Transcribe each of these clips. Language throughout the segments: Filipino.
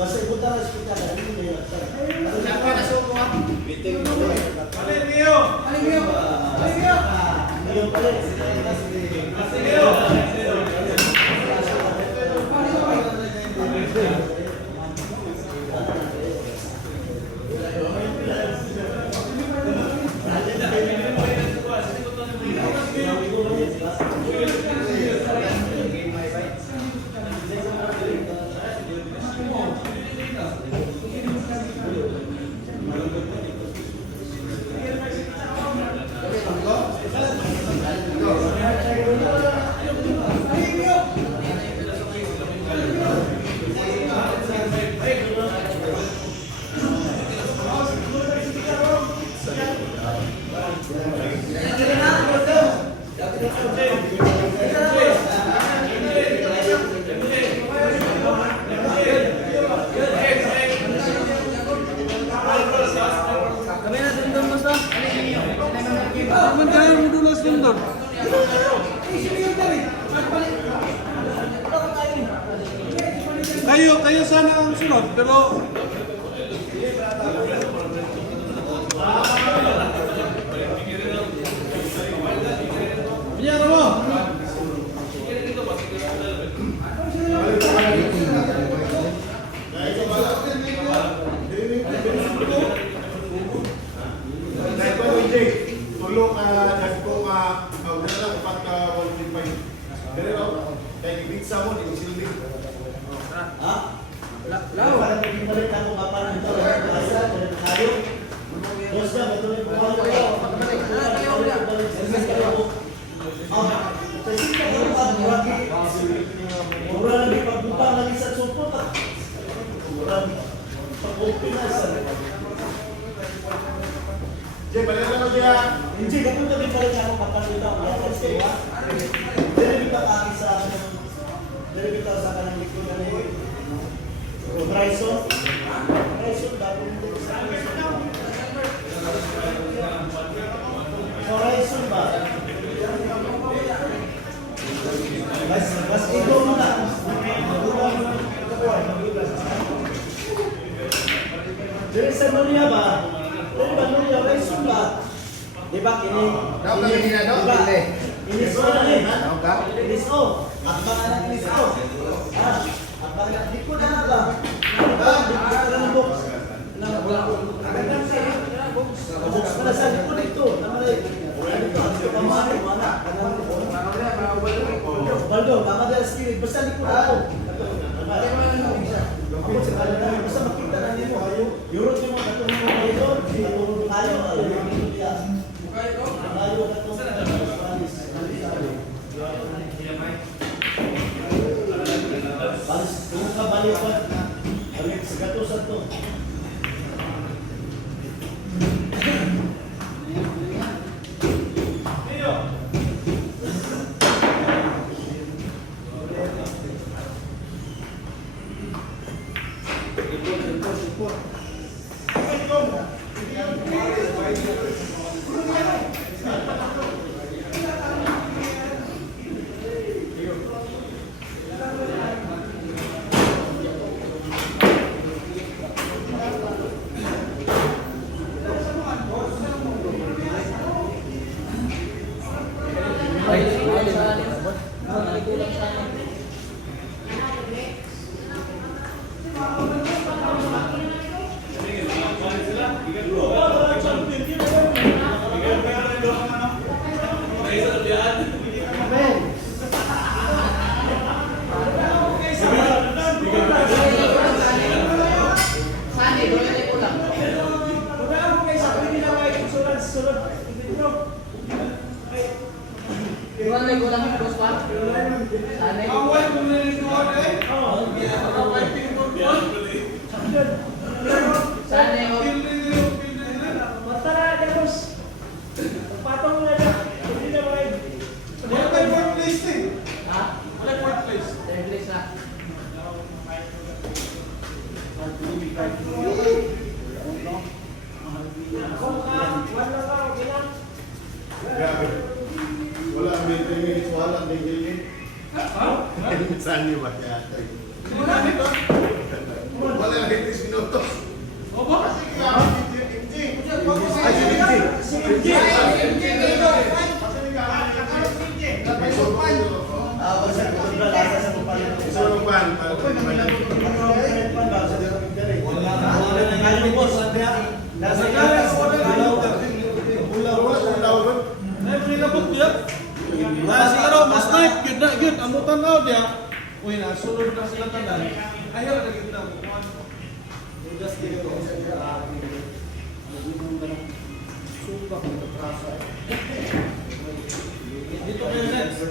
Basta ipunta na hospital, ano mo yun? Siapa na suko ha? Meeting mo na. Alimio! Alimio! Alimio! Ngayon pala, Kayo sana ang sunod, pero biyaro mo! Tulong nagpo nga wala lang pagka 1.5. Pero kay pizza mo di silbi. ha? Lao. Para balik ako kapalan ito. Tayo. Dos na, matuloy po ako. Mura lagi pagbutang lagi sa supot. Mura pag-opinasan. Jay, balik na mo diya. Hindi, kapag kami balik ako kapalan ito. Dili kita kakisa. Dili kita sa kanang likod na ni Bryson. Bryson, dapat mo sa Horizon ba? Mas ito mo na. Dari sa Maria ba? Dari ba Maria? Horizon ba? Diba kini? Inis o na eh. Inis o. At mga anak inis o. Ang bala, di ko na ba? Di ko na ng box. Box pala sa likod dito. Namalay. Wala dito. Ang dito kamari. Wala. Baldo, baka dahil skill. Basta likod ako. Ako sa kanila. Basta makita na nito. Euro yung mga katong mga kayo. Katong tayo. Tayo katong Balis, kung kabalik pa. Balik sa gatusan to. Wala, may 3 minutes wala, may minutes. Saan niyo ba? Wala, may 3 minutos. Kasi kaya, si MJ. mas naik gid na gid amutan na dia. Uy na sulod na sila tanan. Ayaw na gid na kuan. Just dito. Suka ko trasa. Dito kayo next.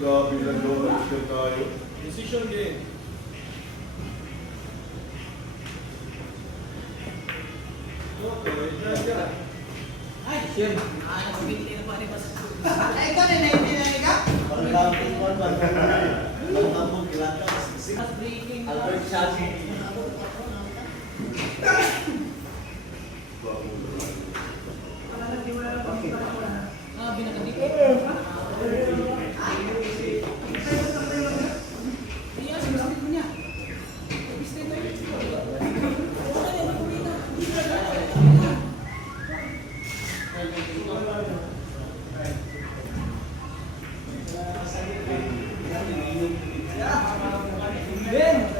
Grabe lang daw tayo. Decision game. Okay, ya. Ay, sure. Hindi na pa rin mas. Ay, ikaw na hindi ka? Pagkamping ko, pagkamping kilata. Mas breaking. Albert Shafi. Ah, binakadikit. Iya, sinasabi ko niya. Bistin na yun. Ben!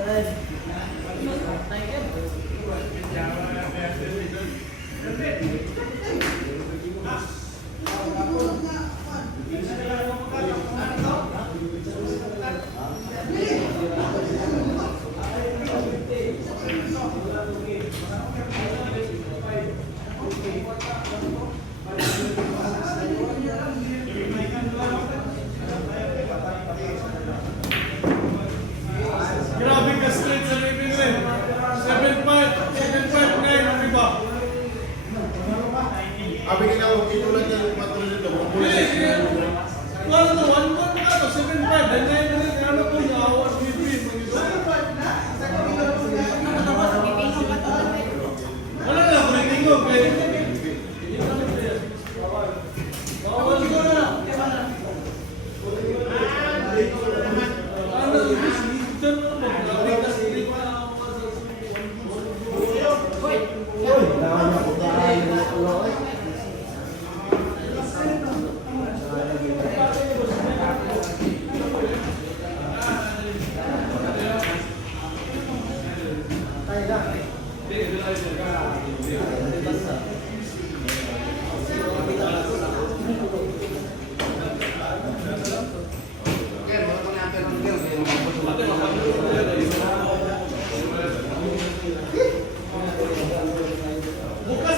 Bukas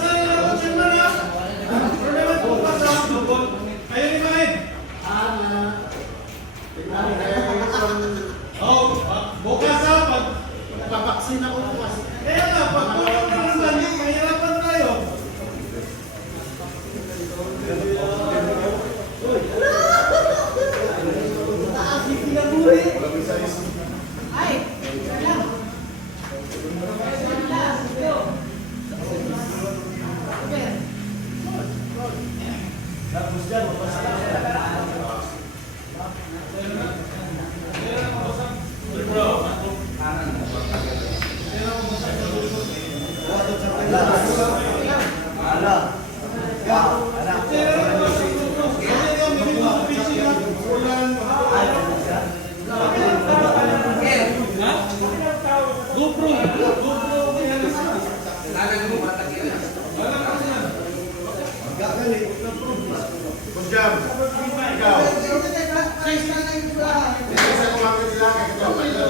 na yung ako siya na na. Pero naman bukas na. Ayaw ni Mahin. Oh, bukas na. Papaksin ako bukas. Kaya nga, pag tulong na naman, mahirapan tayo. Walang isa-isa. Ay, isa lang. Tapos dyan, mapasalamat. Ala. Good job. Ikaw. Size na na yung lahat. Isa ko mga kanila, kaya ito ang kanila.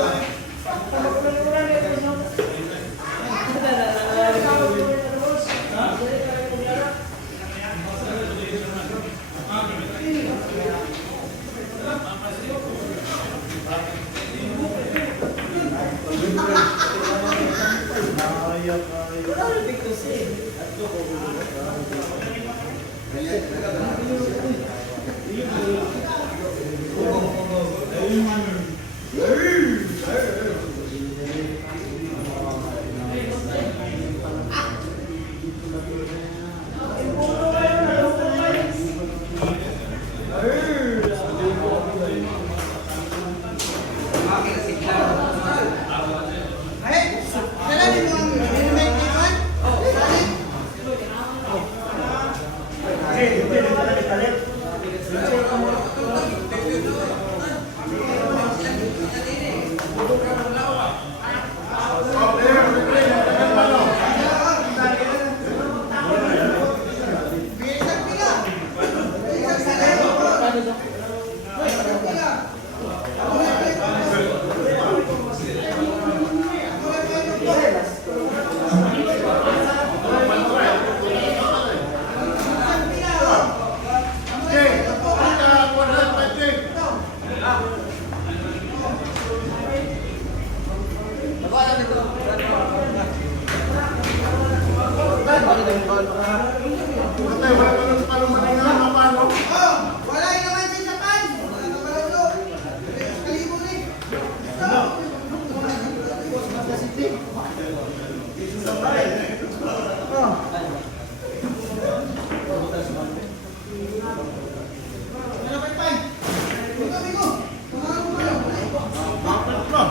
Ay, kailan mo ang helmet ni Juan? Salit. Okay, hindi na talit. Oh, there. Bilisag pila. Bilisag sa lero. Bilisag pila. Jay, kita 100 Jay. Patay, wala pa nang parang maningan, mapano? Oh, wala yung naman sa Japan. Wala ka malalo. Kalibo ni. Ano pa pa? Bigo, bigo. Mga ano? Bakit ba?